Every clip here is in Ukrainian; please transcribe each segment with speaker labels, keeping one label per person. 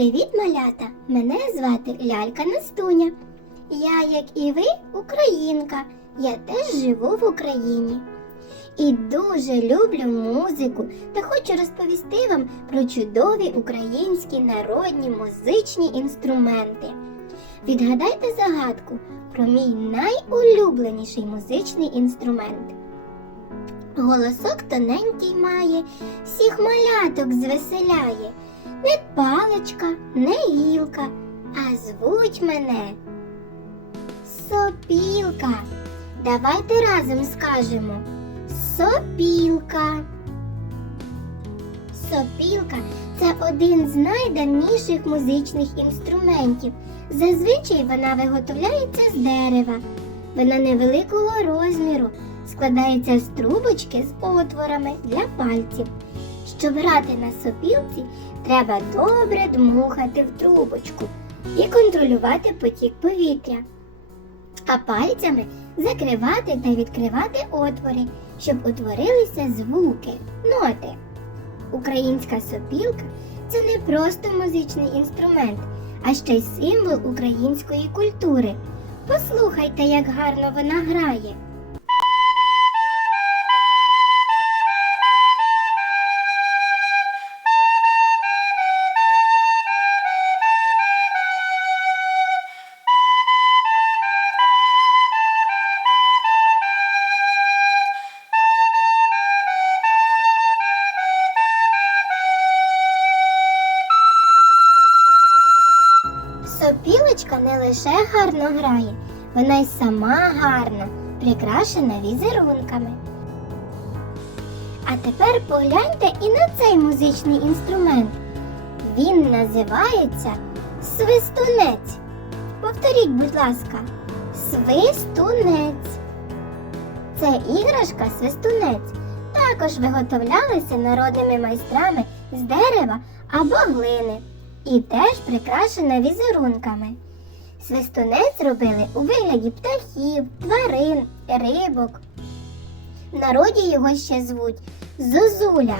Speaker 1: малята! Мене звати Лялька Настуня. Я, як і ви, українка. Я теж живу в Україні. І дуже люблю музику та хочу розповісти вам про чудові українські народні музичні інструменти. Відгадайте загадку про мій найулюбленіший музичний інструмент. Голосок тоненький має, всіх маляток звеселяє. Не паличка, не гілка, а звуть мене Сопілка. Давайте разом скажемо Сопілка. Сопілка це один з найдавніших музичних інструментів. Зазвичай вона виготовляється з дерева. Вона невеликого розміру, складається з трубочки з отворами для пальців. Щоб грати на сопілці, треба добре дмухати в трубочку і контролювати потік повітря, а пальцями закривати та відкривати отвори, щоб утворилися звуки, ноти. Українська сопілка це не просто музичний інструмент, а ще й символ української культури. Послухайте, як гарно вона грає. Не лише гарно грає, вона й сама гарна, прикрашена візерунками. А тепер погляньте і на цей музичний інструмент. Він називається свистунець. Повторіть, будь ласка, свистунець. Це іграшка свистунець. Також виготовлялися народними майстрами з дерева або глини і теж прикрашена візерунками. Свистунець робили у вигляді птахів, тварин, рибок. В народі його ще звуть зозуля.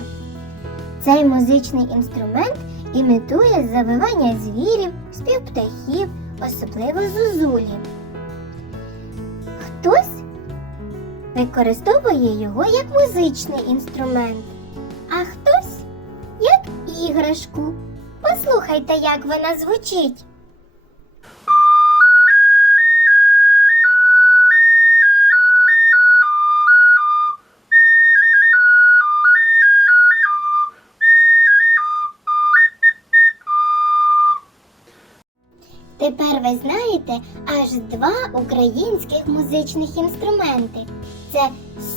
Speaker 1: Цей музичний інструмент імітує завивання звірів, спів птахів, особливо зозулі. Хтось використовує його як музичний інструмент, а хтось як іграшку. Послухайте, як вона звучить. Тепер ви знаєте аж два українських музичних інструменти: це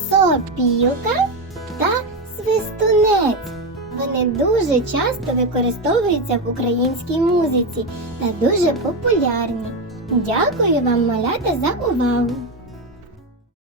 Speaker 1: сопілка та свистунець. Вони дуже часто використовуються в українській музиці та дуже популярні. Дякую вам, малята, за увагу!